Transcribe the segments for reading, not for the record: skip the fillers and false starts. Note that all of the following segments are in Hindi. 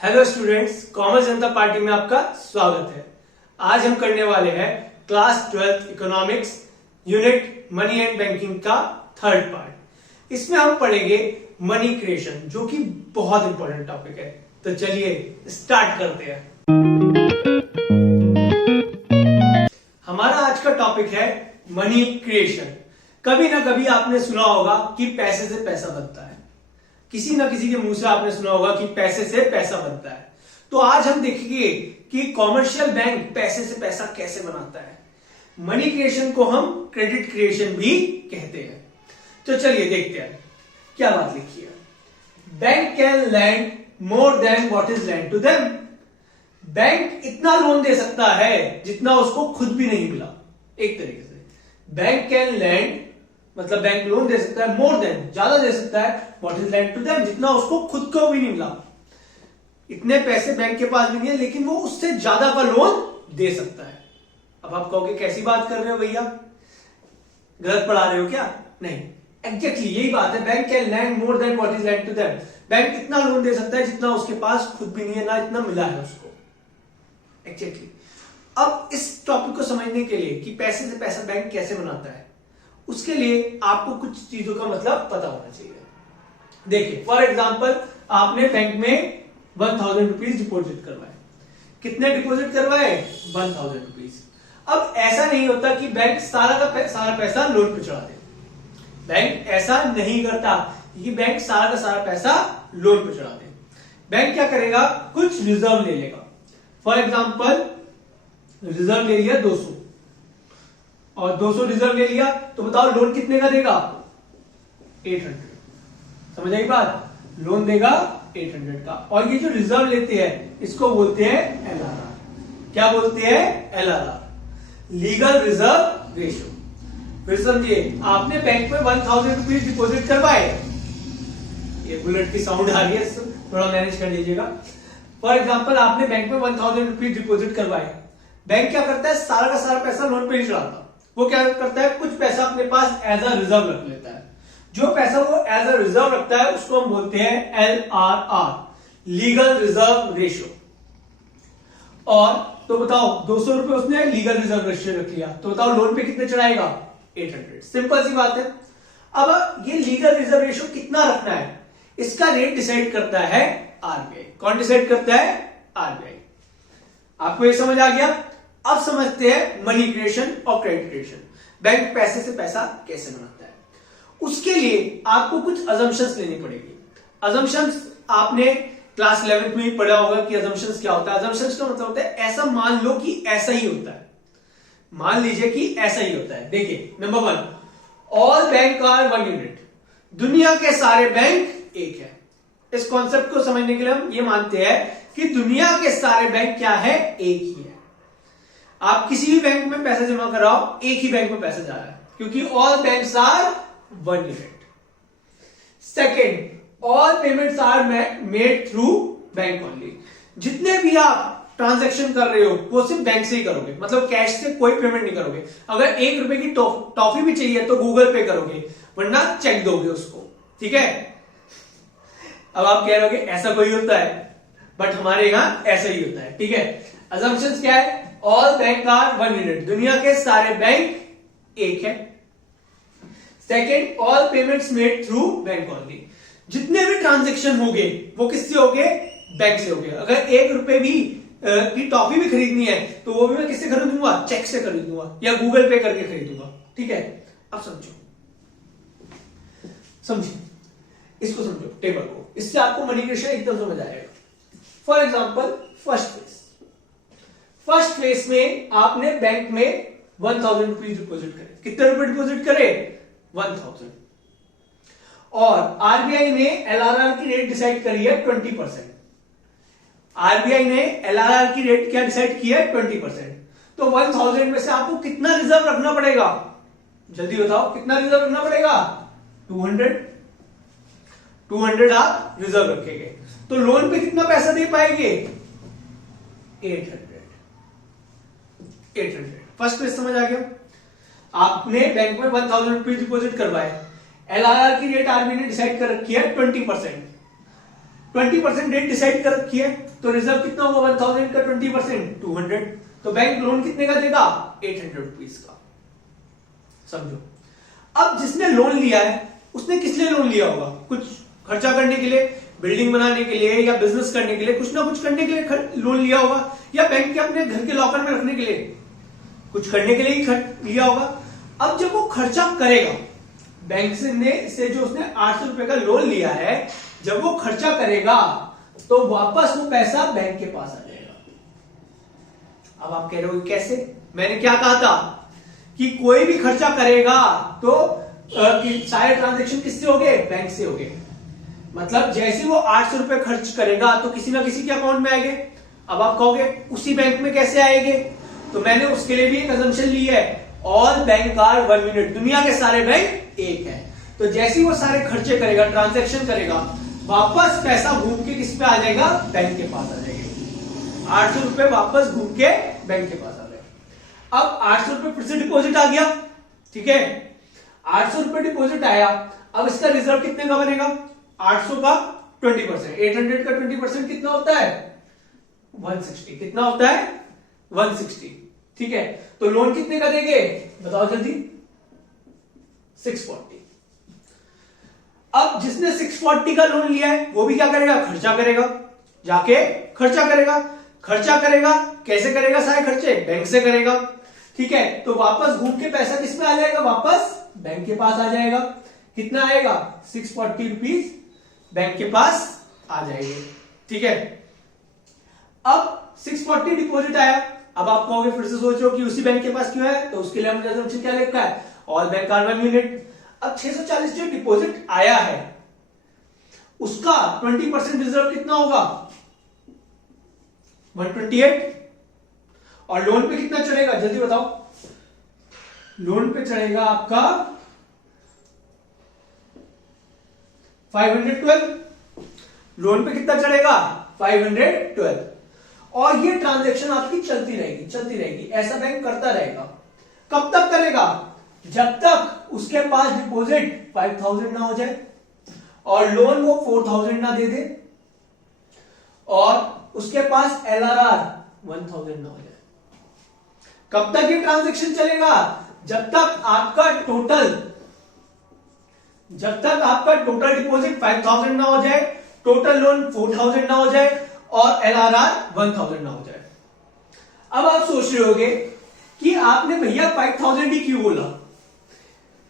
हेलो स्टूडेंट्स, कॉमर्स जनता पार्टी में आपका स्वागत है। आज हम करने वाले हैं class 12th economics unit money and banking का थर्ड पार्ट। इसमें हम पढ़ेंगे मनी क्रिएशन, जो कि बहुत इंपॉर्टेंट टॉपिक है। तो चलिए स्टार्ट करते हैं। हमारा आज का टॉपिक है मनी क्रिएशन। कभी ना कभी आपने सुना होगा कि पैसे से पैसा बनता है। किसी ना किसी के मुंह से आपने सुना होगा कि पैसे से पैसा बनता है। तो आज हम देखेंगे कि कॉमर्शियल बैंक पैसे से पैसा कैसे बनाता है। मनी क्रिएशन को हम क्रेडिट क्रिएशन भी कहते हैं। तो चलिए देखते हैं क्या बात लिखी है। Bank can lend more than what is lend to them. Bank इतना लोन दे सकता है जितना उसको खुद भी नहीं मिला। एक तरीके से बैंक कैन लैंड मतलब बैंक लोन दे सकता है, मोर देन ज्यादा दे सकता है, what is lend to them जितना उसको खुद को भी नहीं मिला। इतने पैसे बैंक के पास भी नहीं है, लेकिन वो उससे ज्यादा का लोन दे सकता है। अब आप कहोगे कैसी बात कर रहे हो भैया, गलत पढ़ा रहे हो क्या? नहीं, एग्जैक्टली यही बात है। Bank can lend more than what is lend to them. Bank इतना लोन दे सकता है जितना उसके पास खुद भी नहीं है, ना इतना मिला है उसको। एग्जैक्टली। अब इस टॉपिक को समझने के लिए कि पैसे से पैसा बैंक कैसे बनाता है, उसके लिए आपको कुछ चीजों का मतलब पता होना चाहिए। देखिए, फॉर एग्जांपल आपने बैंक में 1000 रुपीज डिपॉजिट करवाए। कितने डिपॉजिट करवाए? 1000 रुपीज। अब ऐसा नहीं होता कि बैंक सारा पैसा लोन पे चढ़ा दे। बैंक ऐसा नहीं करता कि बैंक सारा का सारा पैसा लोन पे चढ़ा दे। बैंक क्या करेगा, कुछ रिजर्व ले लेगा। फॉर एग्जांपल रिजर्व ले लिया 200 और 200 रिजर्व ले लिया, तो बताओ लोन कितने का देगा? 800। समझ आई बात? लोन देगा 800 का। और ये जो रिजर्व लेते हैं इसको बोलते हैं एलआरआर। क्या बोलते हैं? LRR, legal reserve ratio. फिर समझिए, आपने बैंक में 1000 रुपीज डिपॉजिट करवाए। ये बुलेट की साउंड आ रही है, थोड़ा मैनेज कर लीजिएगा। फॉर एग्जाम्पल आपने बैंक में 1000 रुपीज डिपॉजिट करवाए। बैंक क्या करता है, सारा का सारा पैसा लोन पे नहीं चढ़ाता। वो क्या करता है, कुछ पैसा अपने पास एज अ रिजर्व रख लेता है। जो पैसा वो एज अ रिजर्व रखता है उसको हम बोलते हैं एलआरआर, लीगल रिजर्व रेशियो। और तो बताओ 200 रुपए उसने लीगल रिजर्व रेशियो रख लिया, तो बताओ लोन पे कितने चढ़ाएगा? 800। सिंपल सी बात है। अब ये लीगल रिजर्व रेशियो कितना रखना है, इसका रेट डिसाइड करता है आरबीआई। कौन डिसाइड करता है? आरबीआई। आपको ये समझ आ गया? अब समझते हैं मनी क्रिएशन और क्रेडिट क्रिएशन। बैंक पैसे से पैसा कैसे बनाता है। उसके लिए आपको कुछ अजम्पशंस लेनी पड़ेगी। अजम्पशंस आपने क्लास 11th में ही पढ़ा होगा कि अजम्पशंस क्या होता है। अजम्पशंस का मतलब होता है ऐसा मान लो कि ऐसा ही होता है। मान लीजिए कि ऐसा ही होता है। देखिए, number 1, all bank are one unit. दुनिया के सारे बैंक एक है। इस कॉन्सेप्ट को समझने के लिए हम ये मानते हैं कि दुनिया के सारे बैंक क्या है? एक ही है। आप किसी भी बैंक में पैसा जमा कराओ, एक ही बैंक में पैसा जा रहा है, क्योंकि all banks are one unit. Second, all payments are made through bank only. जितने भी आप ट्रांजैक्शन कर रहे हो वो सिर्फ बैंक से ही करोगे, मतलब कैश से कोई पेमेंट नहीं करोगे। अगर 1 रुपए की टॉफी भी चाहिए तो गूगल पे करोगे, वरना चेक दोगे उसको। ठीक है? अब आप कह रहे हो ऐसा कोई होता है, बट हमारे यहां ऐसा ही होता है। ठीक है? अजम्पशंस क्या है? All bank are one unit, दुनिया के सारे बैंक एक है। Second, all payments made through bank only. जितने भी ट्रांजैक्शन होंगे वो किससे होंगे? बैंक से होंगे। अगर 1 रुपए भी की टॉफी भी खरीदनी है तो वो भी मैं किससे खरीदूंगा? चेक से खरीदूंगा या गूगल पे करके खरीदूंगा। ठीक है? अब समझो, इसको समझो, टेबल को। इससे आपको मनी क्रिएशन एकदम समझ आएगा। फॉर एग्जांपल फर्स्ट फेज में आपने बैंक में 1000 रुपीज डिपॉजिट करे। कितने रुपए डिपॉजिट करे? 1000। और आरबीआई ने एलआरआर की रेट डिसाइड करी है 20%। आरबीआई ने एलआरआर की रेट क्या डिसाइड की है? 20%। तो 1000 में से आपको कितना रिजर्व रखना पड़ेगा? जल्दी बताओ, कितना रिजर्व रखना पड़ेगा? 200 आप रिजर्व रखेंगे तो लोन पे कितना पैसा दे पाएंगे? 800। फर्स्ट पेज समझ आ गया? आपने बैंक में 1000 रुपीज डिपॉजिट करवाए। एलआरआर की रेट आरबीआई ने डिसाइड कर रखी है 20%। 20% रेट डिसाइड कर रखी है, तो रिजर्व कितना होगा 1000 का 20% 200, तो बैंक लोन कितने का देगा 800 रुपीज का। समझो, अब जिसने लोन लिया है उसने किस लिए लोन लिया होगा, कुछ खर्चा करने के लिए, बिल्डिंग बनाने के लिए या बिजनेस करने के लिए, कुछ ना कुछ करने के लिए लोन लिया होगा, या बैंक के अपने घर के लॉकर में रखने के लिए, कुछ करने के लिए ही लिया होगा। अब जब वो खर्चा करेगा, बैंक से जो उसने 800 रुपए का लोन लिया है, जब वो खर्चा करेगा तो वापस वो पैसा बैंक के पास आ जाएगा। अब आप कह रहे हो कैसे, मैंने क्या कहा था कि कोई भी खर्चा करेगा तो सारे ट्रांजैक्शन किससे हो गए, बैंक से हो गए। मतलब जैसे वो 800 रुपए खर्च करेगा तो किसी ना किसी के अकाउंट में आएंगे। अब आप कहोगे उसी बैंक में कैसे आएंगे, तो मैंने उसके लिए भी एक असम्पशन ली है, all bank are one unit, दुनिया के सारे बैंक एक है। तो जैसे वो सारे खर्चे करेगा, ट्रांजैक्शन करेगा, वापस पैसा घूम के किस पे आ जाएगा, बैंक के पास आ जाएगा। 800 रुपए वापस घूम के बैंक के पास आ जाएगा। अब 800 रुपए फिर से डिपॉजिट आ गया, ठीक है, 800 रुपए डिपॉजिट आया। अब इसका रिजर्व कितने का बनेगा, 800 का 20%, 800 का 20% कितना होता है 160, कितना होता है 160, ठीक है। तो लोन कितने का देंगे बताओ जल्दी, 640। अब जिसने 640 का लोन लिया है वो भी क्या करेगा, खर्चा करेगा, जाके खर्चा करेगा। खर्चा करेगा कैसे करेगा, सारे खर्चे बैंक से करेगा, ठीक है। तो वापस घूम के पैसा किस में आ जाएगा, वापस बैंक के पास आ जाएगा। कितना आएगा 640 रुपीज बैंक के पास आ जाएंगे, ठीक है। अब 640 डिपॉजिट आया। अब आप कहोगे, फिर से सोचो कि उसी बैंक के पास क्यों है, तो उसके लिए हमने असम्पशन क्या लिखा है, all bank are one unit. अब 640 जो डिपॉजिट आया है उसका 20% रिजर्व कितना होगा 128, और लोन पे कितना चढ़ेगा जल्दी बताओ, लोन पे चढ़ेगा आपका 512, लोन पे कितना चढ़ेगा 512। और ये ट्रांजैक्शन आपकी चलती रहेगी, ऐसा बैंक करता रहेगा। कब तक करेगा, जब तक उसके पास डिपॉजिट 5000 ना हो जाए और लोन वो 4000 ना दे दे, और उसके पास LRR 1000 ना हो जाए। कब तक ये ट्रांजैक्शन चलेगा, जब तक आपका टोटल डिपॉजिट 5000 ना हो जाए, टोटल लोन 4000 ना हो जाए और LRR 1000 ना हो जाए। अब आप सोच रहे होगे कि आपने भैया 5000 ही क्यों बोला,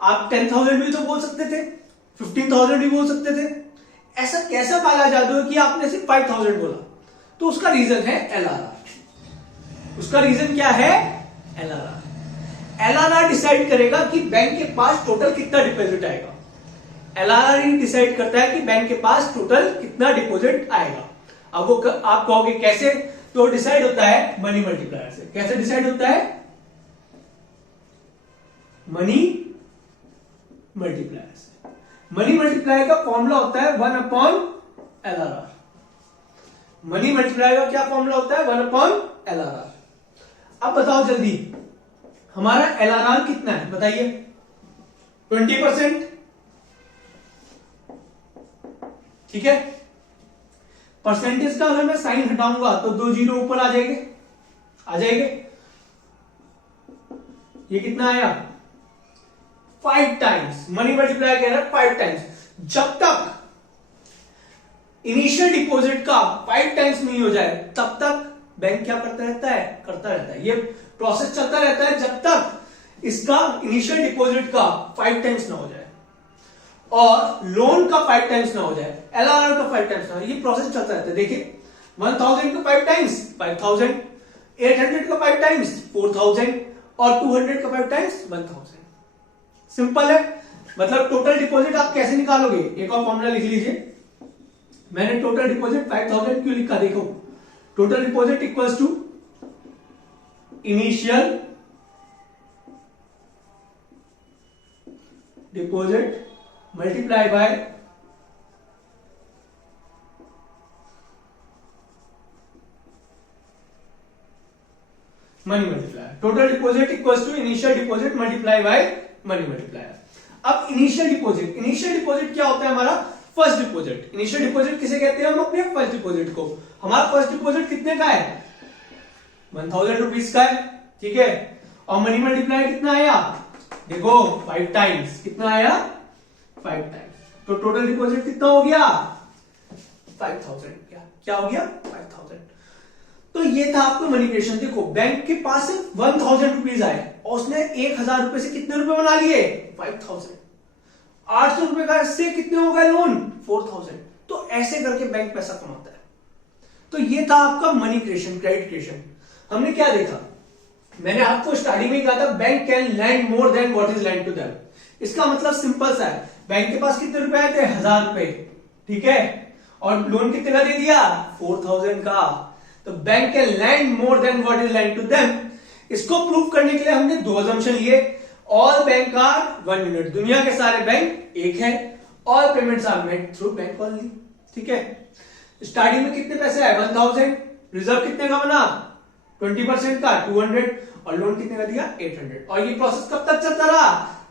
आप 10,000 भी तो बोल सकते थे, 15,000 भी बोल सकते थे, ऐसा कैसा काला जादू है कि आपने सिर्फ 5,000 बोला। तो उसका रीजन है LRR। उसका रीजन क्या है, LRR डिसाइड करेगा कि बैंक के पास टोटल कितना डिपॉजिट आएगा। LRR ही डिसाइड करता है कि बैंक के पास टोटल कितना डिपॉजिट आएगा। अब वो आप कहोगे कैसे, तो डिसाइड होता है मनी मल्टीप्लायर से। कैसे डिसाइड होता है, मनी मल्टीप्लायर से। मनी मल्टीप्लायर का फॉर्मूला होता है 1/LRR। मनी मल्टीप्लायर का क्या फॉर्मूला होता है 1/LRR। अब बताओ जल्दी, हमारा LRR कितना है बताइए, 20%, ठीक है। परसेंटेज का अगर मैं साइन हटाऊंगा तो 2 जीरो ऊपर आ जाएंगे। ये कितना आया 5 टाइम्स। मनी मल्टीप्लायर कह रहा है 5 टाइम्स। जब तक इनिशियल डिपॉजिट का 5 टाइम्स नहीं हो जाए तब तक बैंक क्या करता रहता है। ये प्रोसेस चलता रहता है जब तक इसका इनिशियल डिपॉजिट का 5 टाइम्स ना हो जाए और लोन का 5 टाइम्स ना हो जाए, LRR का 5 टाइम्स ना हो जाए। ये प्रोसेस चलता रहता है। देखिए 1000 का 5 टाइम्स 5000, 800 का 5 टाइम्स 4000 और 200 का 5 टाइम्स 1000। सिंपल है। मतलब टोटल डिपॉजिट आप कैसे निकालोगे, एक और फॉर्मूला लिख लीजिए। मैंने टोटल डिपॉजिट 5000 क्यों लिखा, देखो total deposit equals to initial deposit multiply by money multiplier. Total deposit equals to initial deposit multiply by money multiplier. अब इनिशियल डिपॉजिट क्या होता है हमारा, फर्स्ट डिपॉजिट। इनिशियल डिपॉजिट किसे कहते हैं हम अपने फर्स्ट डिपॉजिट को। हमारा फर्स्ट डिपॉजिट कितने का है 1000 रुपीज का है, ठीक है। और मनी मल्टीप्लाई कितना आया देखो 5 टाइम्स, कितना आया 5 टाइम्स। तो टोटल डिपॉजिट कितना हो गया 5000। क्या हो गया 5000। तो ये था आपका मनी क्रिएशन। देखो बैंक के पास से 1000 रुपीज आए और उसने 1000 रुपए से कितने रुपए बना लिए 5000। 800 रुपए का से कितने हो गए लोन 4000। तो ऐसे करके बैंक पैसा कमाता है। तो ये था आपका मनी क्रिएशन, क्रेडिट क्रिएशन। हमने क्या देखा, मैंने आपको स्टार्टिंग में कहा था bank can lend more than what is lend to them. इसका मतलब सिंपल सा है, बैंक के पास कितने रुपए आए थे 1000 रुपए, ठीक है, और लोन कितने का दे दिया 4000 का। तो bank can lend more than what is lend to them. इसको प्रूव करने के लिए हमने 2 असम्पशन लिए। ऑल बैंक आर 1 यूनिट, दुनिया के सारे बैंक एक है। All payments are made through bank only, ठीक है। स्टार्टिंग में कितने पैसे आए 1000, रिजर्व कितने का बना 20% का 200, और लोन कितने का दिया 800। और ये प्रोसेस कब तक चलता रहा,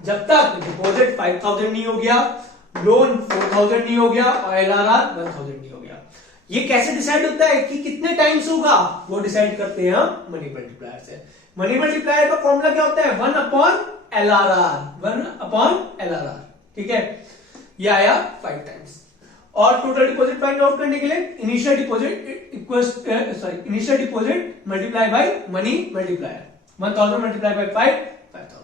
जब तक डिपॉजिट 5000 नहीं हो गया, लोन 4000 नहीं हो गया और LRR 1000 नहीं हो गया। ये कैसे डिसाइड होता है कि कितने टाइम्स होगा, वो डिसाइड करते हैं हम मनी मल्टीप्लायर से। मनी मल्टीप्लायर का फॉर्मूला क्या होता है 1/LRR, 1/LRR, ठीक है। ये आया 5 टाइम्स। और टोटल डिपॉजिट फाइंड आउट करने के लिए initial deposit multiply by money multiplier, 1000 multiply by 5000।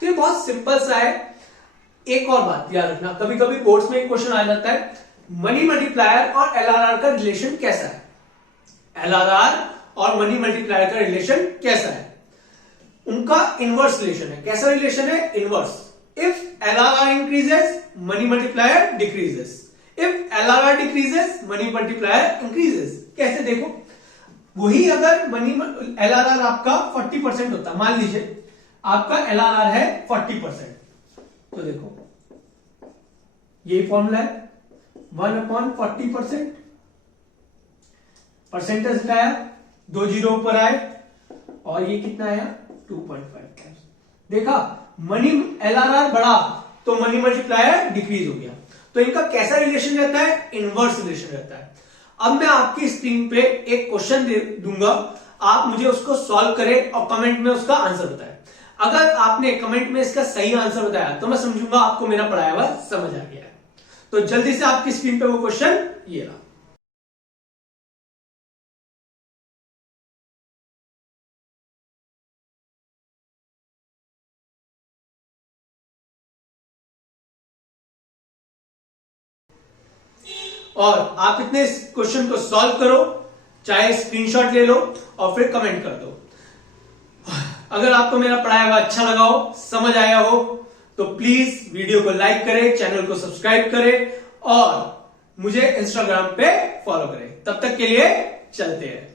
तो ये बहुत सिंपल सा है। एक और बात याद रखना, कभी कभी बोर्ड्स में एक क्वेश्चन आ जाता है मनी मल्टीप्लायर और LRR का रिलेशन कैसा है। LRR और मनी मल्टीप्लायर का रिलेशन कैसा है, उनका इनवर्स रिलेशन है। कैसा रिलेशन है inverse. If LRR increases money multiplier decreases, if LRR decreases money multiplier increases. कैसे देखो, वही अगर LRR आपका 40% होता, मान लीजिए आपका LRR है 40%, तो देखो यही फॉर्मूला है 1/40%, परसेंटेज हटाया 2 जीरो ऊपर आए और ये कितना आया 2.5 टाइम्स। देखा मनी LRR बढ़ा तो मनी मल्टीप्लायर डिक्रीज हो गया। तो इनका कैसा रिलेशन रहता है इनवर्स रिलेशन रहता है। अब मैं आपकी स्क्रीन पे एक क्वेश्चन दे दूंगा, आप मुझे उसको सॉल्व करें और कमेंट में उसका आंसर बताएं। अगर आपने कमेंट में इसका सही आंसर बताया तो मैं समझूंगा आपको मेरा पढ़ाया हुआ समझ आ गया है। तो जल्दी से आपकी स्क्रीन पे वो क्वेश्चन ये रहा। और आप इतने इस क्वेश्चन को सॉल्व करो, चाहे स्क्रीनशॉट ले लो और फिर कमेंट कर दो। अगर आपको मेरा पढ़ाया हुआ अच्छा लगा हो, समझ आया हो, तो प्लीज वीडियो को लाइक करें, चैनल को सब्सक्राइब करें और मुझे इंस्टाग्राम पे फॉलो करें। तब तक के लिए चलते हैं।